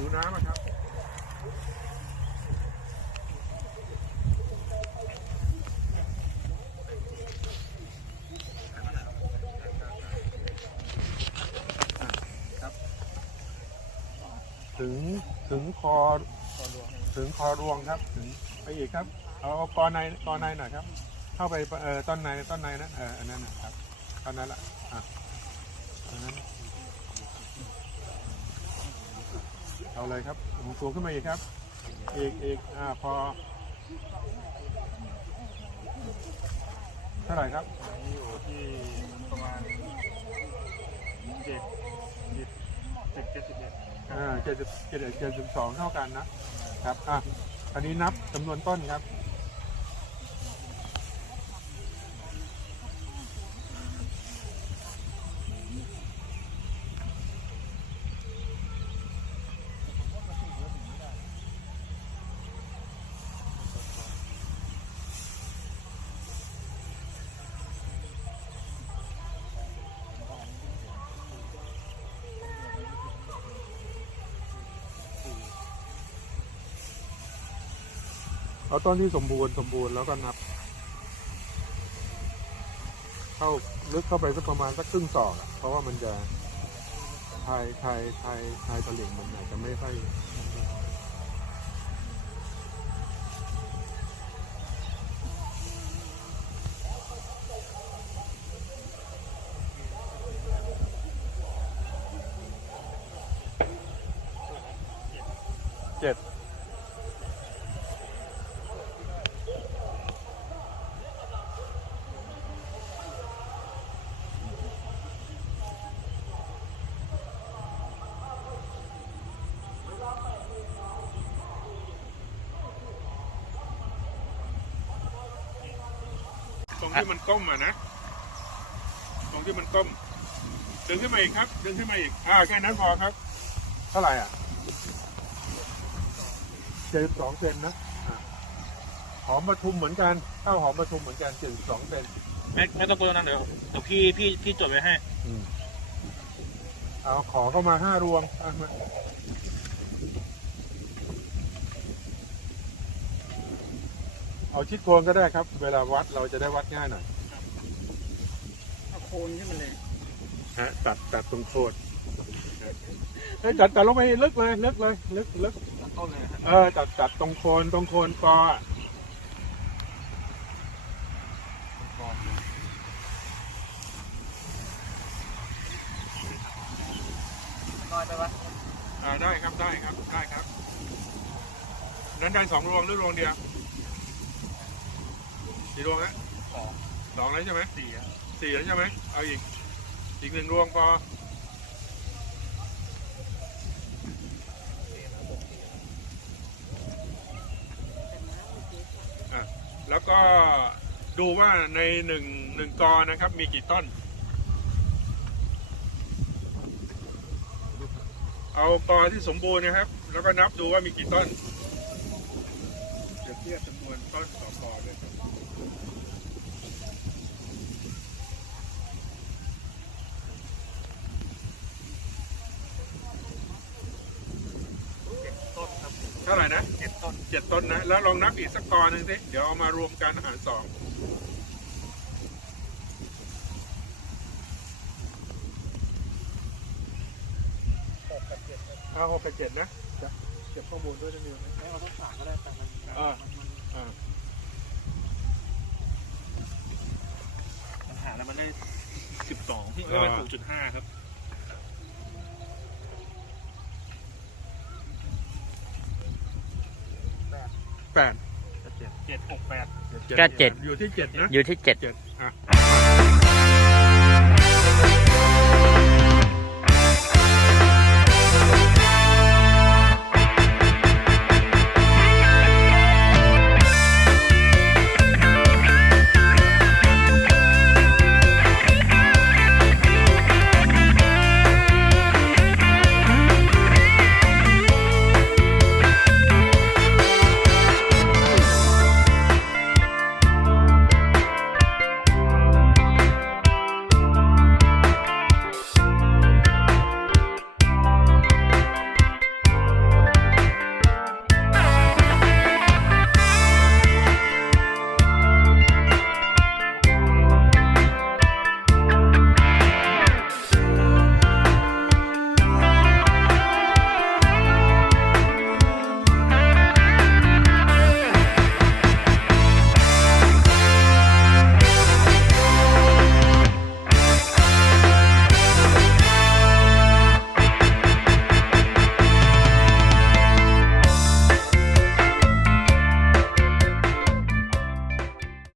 ิวน้ำนะครับถึงถึงคอถึงคอรวงครับ ถึงไปอีกครับ เอากอในกอในหน่อยครับ เข้าไปเออต้นในต้นในนะเอออันนั้นนะครับตอนนั้นละอะอันนั้น เอาเลยครับสูงขึ้นมาอีกครับอีกอีกอ่าพอเท่าไหร่ครับอยู่ที่ประมาณเจ็ดเจ็ดเจ็ดเจ็ดสิบเอ็ดอ่าเจ็ดสิบเจ็ดเจ็ดสิบสองเท่ากันนะครับอะอันนี้นับจำนวนต้นครับ เอาต้นที่สมบูรณ์สมบูรณ์แล้วก็นับ เข้าลึกเข้าไปสักประมาณสักครึ่งศอกเพราะว่ามันจะทายทายทายทายตะลิ่งมันอาจจะไม่ค่อยเจ็ด รงที่มันก้มอะนะ ตรงที่มันก้ม ดึงขึ้นมาอีกครับ ดึงขึ้นมาอีก อ่าแค่นั้นพอครับ เท่าไหร่อะเจ็ดสองเซนนะอะหอมประทุมเหมือนกันเท่าหอมประทุมเหมือนกันเจ็ดสองเซนไม่ไม่ต้องกลัวนั่นเดี๋ยวเดี๋ยวพี่พี่พี่จดไว้ให้อืมเอาขอเข้ามาห้ารวงอะมา เอาชิดโคนก็ได้ครับ เวลาวัดเราจะได้วัดง่ายหน่อยเอาโคนขึ้นมาเลยฮะตัดตัดตรงโคนเฮ้ยตัดตัดลงไปลึกเลยลึกเลยลึกลึกต้นเลยนะครับเออตัดตัดตรงโคนตรงโคนกออะน้อยไปปะอ่าได้ครับได้ครับได้ครับ นั้นได้สองรวงหรือรวงเดียว กี่รวงแล้วสองสองแล้วใช่ไหมสี่ครับสี่แล้วใช่ไหมเอาอีก อีกหนึ่งรวงพออะแล้วก็ดูว่าในหนึ่งหนึ่งกอนะครับ มีกี่ต้น เอากอที่สมบูรณ์นะครับ แล้วก็นับดูว่ามีกี่ต้นเดี๋ยวเทียบจำนวนต้นต่อกอด้วยครับ เจ็ดต้นครับเท่าไหร่นะเจ็ดต้นเจ็ดต้นนะ แล้วลองนับอีกสักกอหนึ่งสิเดี๋ยวเอามารวมกันหารสองเอาหกกับเจ็ดนะจะเก็บข้อมูลด้วยนะนิวนะไม่เอาต้นสามก็ได้แต่มันอ่า มันมันอ่ามันหาแล้วมันได้สิบสองพี่ไม่เป็นหกจุดห้าครับ แปดเจ็ดเจ็ดหกแปด ก็เจ็ด อยู่ที่เจ็ดนะอยู่ที่เจ็ด เจ็ด